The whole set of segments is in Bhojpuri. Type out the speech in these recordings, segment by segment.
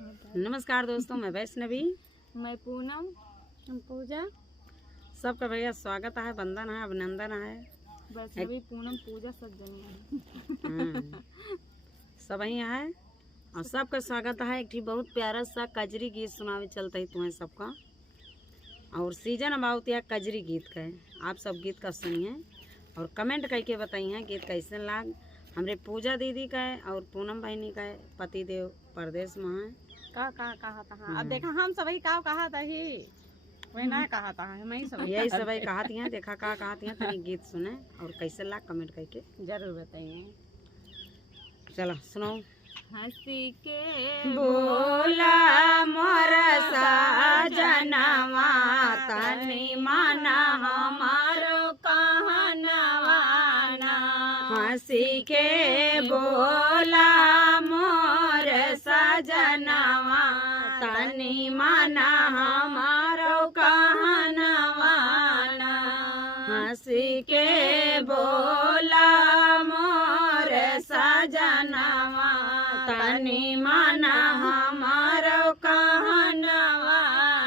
नमस्कार दोस्तों, मैं वैष्णवी, मैं पूनम, पूजा। सबका भैया स्वागत है, वंदन है, अभिनंदन है। वैष्णवी, पूनम, पूजा सब जन सब ही है और सबका स्वागत है। एक बहुत प्यारा सा कजरी गीत सुनावे चलते ही तुम्हें सबका, और सीजन अबाउत या कजरी गीत का है। आप सब गीत का सुनिए और कमेंट करके बताइए गीत कैसे लाग। हमरे पूजा दीदी का है और पूनम बहनी का है, पति देव परदेश में है। कहा था। अब देखा हम सभी का कहा था ही वही ना कहा था, मैं सब यही सब कहती हैं। देखा कहती हैं, तनी गीत सुने और कैसे लाग कमेंट करके जरूर बताइए। चलो सुनो। हंसी के बोला मोर सजनवा तनी माना हमारो कहनवा ना। हंसी के बोला मोर सजनवा तनी माना हमारो कहनवा ना। हंसी के बोला मोर सजनवा तनी माना हमारो कहनवा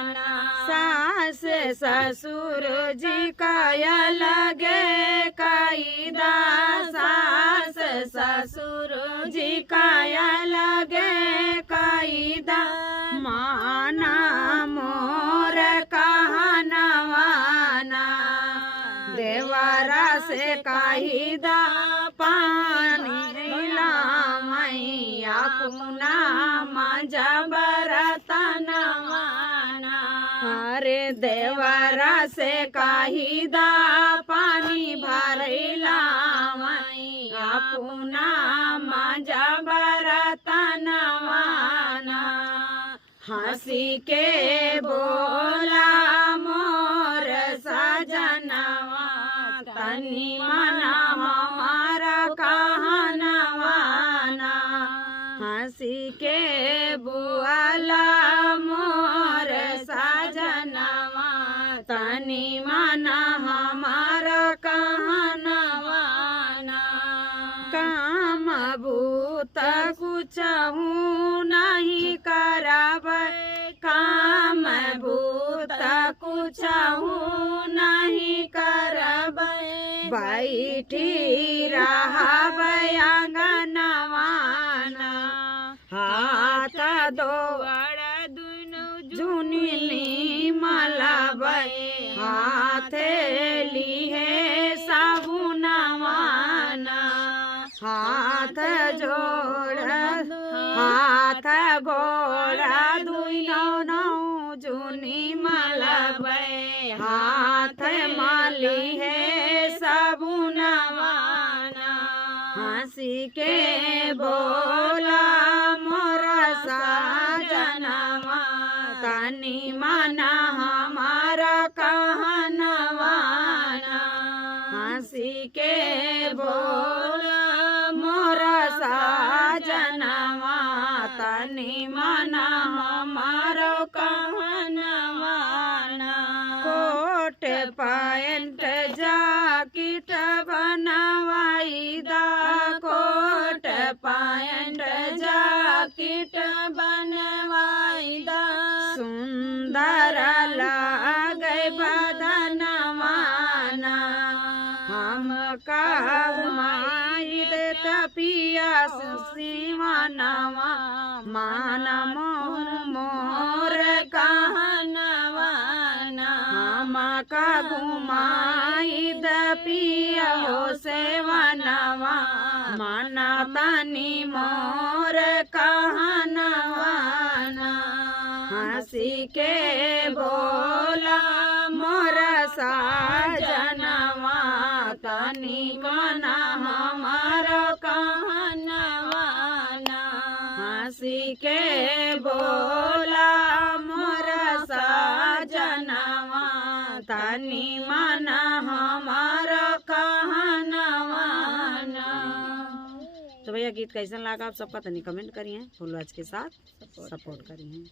ना। सास ससुर जी काया लगे कायदा, सास ससुर जी काया लगे कायदा, माना मोर कहनवा ना। देवरा से कायदा पानी मैया पुना मजा बरतनवा ना। अरे देवरा से कायदा पानी भरला मैया पुना मजा बरतनवा ना। हंसी के बोला मोर सजनवा तनी माना हमारा कहनवा ना। हंसी के बोला मोर सजनवा तनी माना हमारा कहनवा ना। काम भूत कुछ नहीं करब, काम भूत कुछ नहीं करब, बैठी रहब आंगनवा ना। हाथ दोड़ दुनु जुनली मलबै, हाथ लिहे साबुनवा ना। हाथ जोड़ हाथ गोड़ा दुनो नौ जुनी मलबै, हाथ माली है साबुनवा ना। हंसी के बोला मोर सजनवा तनी माना हमारा कहनवा ना। हंसी के बोला मोर सजनवा तनी माना हमारो कहनवा ना। कोट पैंट जाकिट बनवाई दा, कोट पैंट जाकिट बनवाई दा। सुंदर लागे बदनवा ना। हम कहमाई तपिया शिवनवा मान मोर कहनवा ना। हम का घुमाई दपिया सेवनवा माना तनी मोर कहनवा ना। हंसी के बोला मोर सजनवा तनी माना हमारो कहनवा ना। हंसी के बोला मोर सजनवा तनी माना हमारो कहनवा ना। तो भैया गीत कैसा लगा आप सबका तनी कमेंट करिए, फुल वाच के साथ सपोर्ट करिए।